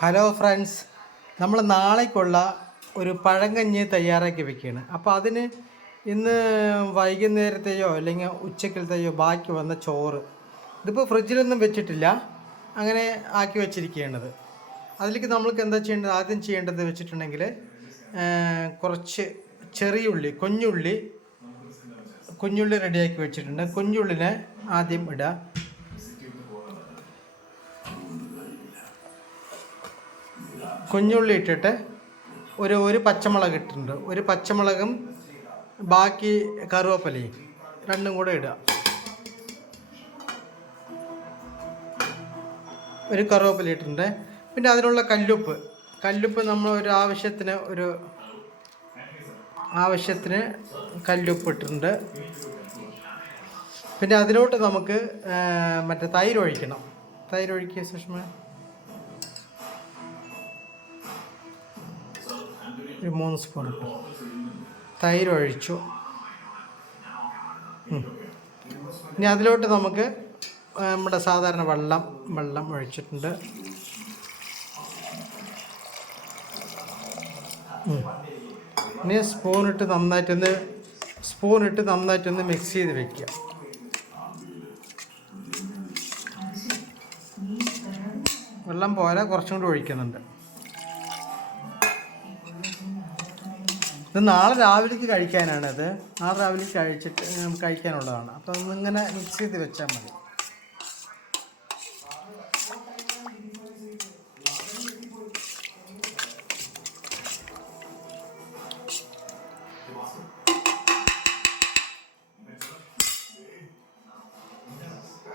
Hello friends നമ്മൾ നാളേക്കുള്ള ഒരു പഴങ്കഞ്ഞ് തയ്യാറാക്കി വെക്കുകയാണ്. അപ്പോൾ അതിന് ഇന്ന് വൈകുന്നേരത്തെയോ അല്ലെങ്കിൽ ഉച്ചക്കലത്തെയോ ബാക്കി വന്ന ചോറ് ഇതിപ്പോൾ ഫ്രിഡ്ജിലൊന്നും വെച്ചിട്ടില്ല. അങ്ങനെ ആക്കി വെച്ചിരിക്കുകയാണത്. അതിലേക്ക് നമ്മൾക്ക് എന്താ ചെയ്യേണ്ടത്? ആദ്യം ചെയ്യേണ്ടത് വെച്ചിട്ടുണ്ടെങ്കിൽ കുറച്ച് ചെറിയ ഉള്ളി കുഞ്ഞുള്ളി കുഞ്ഞുള്ളി റെഡിയാക്കി വെച്ചിട്ടുണ്ട്. കുഞ്ഞുള്ളിനെ ആദ്യം ഇടുക കുഞ്ഞുള്ളി ഇട്ടിട്ട് ഒരു ഒരു പച്ചമുളക് ഇട്ടിട്ടുണ്ട്. ഒരു പച്ചമുളകും ബാക്കി കറുവപ്പലയും രണ്ടും കൂടെ ഇടുക. ഒരു കറുവപ്പല ഇട്ടിട്ടുണ്ട്. പിന്നെ അതിനുള്ള കല്ലുപ്പ്. കല്ലുപ്പ് നമ്മൾ ഒരു ആവശ്യത്തിന് ഒരു ആവശ്യത്തിന് കല്ലുപ്പ് ഇട്ടിട്ടുണ്ട്. പിന്നെ അതിലോട്ട് നമുക്ക് മറ്റേ തൈര് ഒഴിക്കണം. തൈര് ഒഴിക്കുക സുഷമ ഒരു മൂന്ന് സ്പൂൺ ഇട്ടു. തൈര് ഒഴിച്ചു. ഇനി അതിലോട്ട് നമുക്ക് നമ്മുടെ സാധാരണ വെള്ളം വെള്ളം ഒഴിച്ചിട്ടുണ്ട്. ഇനി സ്പൂണിട്ട് നന്നായിട്ടൊന്ന് സ്പൂണിട്ട് നന്നായിട്ടൊന്ന് മിക്സ് ചെയ്ത് വെക്കുക. വെള്ളം പോലെ കുറച്ചും കൂടി ഒഴിക്കുന്നുണ്ട്. ഇത് നാളെ രാവിലേക്ക് കഴിക്കാനാണത്. നാളെ രാവിലെ കഴിച്ചിട്ട് കഴിക്കാനുള്ളതാണ്. അപ്പം ഇങ്ങനെ മിക്സ് ചെയ്ത് വെച്ചാൽ മതി.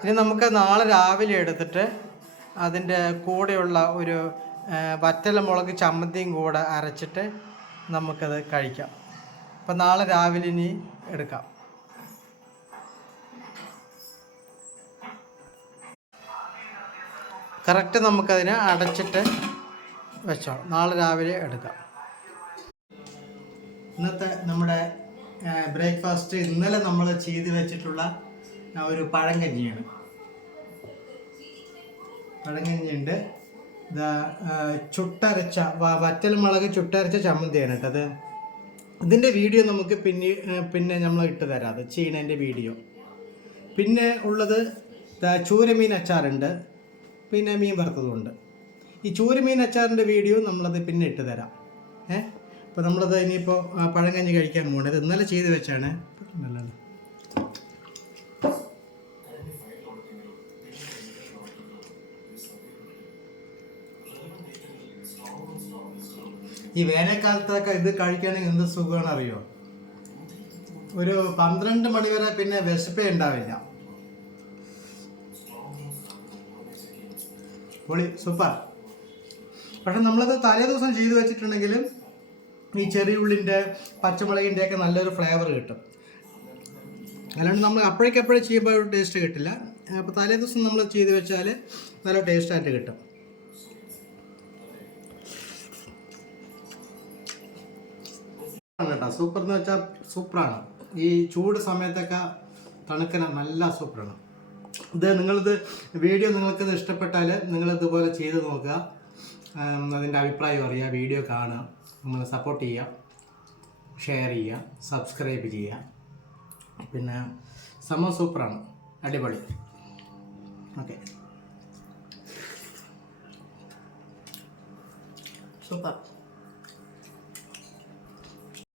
ഇനി നമുക്ക് നാളെ രാവിലെ എടുത്തിട്ട് അതിന്റെ കൂടെയുള്ള ഒരു വറ്റല മുളക് ചമ്മന്തിയും കൂടെ അരച്ചിട്ട് നമുക്കത് കഴിക്കാം. അപ്പം നാളെ രാവിലെ ഇനി എടുക്കാം. കറക്റ്റ് നമുക്കതിനെ അടച്ചിട്ട് വെച്ചോളാം. നാളെ രാവിലെ എടുക്കാം. ഇന്നത്തെ നമ്മുടെ ബ്രേക്ക്ഫാസ്റ്റ് ഇന്നലെ നമ്മൾ ചെയ്ത് വെച്ചിട്ടുള്ള ഒരു പഴങ്കഞ്ഞിയാണ് പഴങ്കഞ്ഞിയുണ്ട് ചുട്ടരച്ച വറ്റൽ മുളക് ചുട്ടരച്ച ചമ്മന്തിയാണ് കേട്ടോ അത്. ഇതിന്റെ വീഡിയോ നമുക്ക് പിന്നെ പിന്നെ നമ്മൾ ഇട്ട് തരാം. അത് ചീണേന്റെ വീഡിയോ. പിന്നെ ഉള്ളത് ചൂരമീൻ അച്ചാറുണ്ട്. പിന്നെ മീൻ വറുത്തതുണ്ട് ഈ ചൂരമീൻ അച്ചാറിന്റെ വീഡിയോ നമ്മളത് പിന്നെ ഇട്ട് തരാം. ഏഹ് അപ്പോൾ നമ്മളത് ഇനിയിപ്പോൾ പഴം പഴങ്കഞ്ഞി കഴിക്കാൻ പോകണത് ഇന്നലെ ചെയ്ത് വെച്ചാണ്. ഈ വേനൽക്കാലത്തൊക്കെ ഇത് കഴിക്കുകയാണെങ്കിൽ എന്ത് സുഖമാണ് അറിയോ? ഒരു പന്ത്രണ്ട് മണി വരെ പിന്നെ വിശപ്പേ ഉണ്ടാവില്ല. പൊളി സൂപ്പർ. പക്ഷെ നമ്മളത് തലേ ദിവസം ചെയ്തു വെച്ചിട്ടുണ്ടെങ്കിലും ഈ ചെറിയ ഉള്ളിന്റെ പച്ചമുളകിന്റെ ഒക്കെ നല്ലൊരു ഫ്ലേവർ കിട്ടും. അല്ലാണ്ട് നമ്മൾ അപ്പോഴേക്കപ്പോഴേ ചെയ്യുമ്പോൾ ടേസ്റ്റ് കിട്ടില്ല. അപ്പോൾ തലേ ദിവസം നമ്മൾ ചെയ്ത് വെച്ചാൽ നല്ല ടേസ്റ്റായിട്ട് കിട്ടും. കേട്ടോ. സൂപ്പർ എന്ന് വെച്ചാൽ സൂപ്പറാണ്. ഈ ചൂട് സമയത്തൊക്കെ തണുക്കന നല്ല സൂപ്പറാണ്. ഇത് നിങ്ങളിത് വീഡിയോ നിങ്ങൾക്കിത് ഇഷ്ടപ്പെട്ടാൽ നിങ്ങൾ ഇതുപോലെ ചെയ്ത് നോക്കുക. അതിന്റെ അഭിപ്രായം അറിയുക വീഡിയോ കാണുക നിങ്ങൾ സപ്പോർട്ട് ചെയ്യുക ഷെയർ ചെയ്യുക സബ്സ്ക്രൈബ് ചെയ്യുക. പിന്നെ സംഭവം സൂപ്പറാണ്. അടിപൊളി. ഓക്കെ. സൂപ്പർ.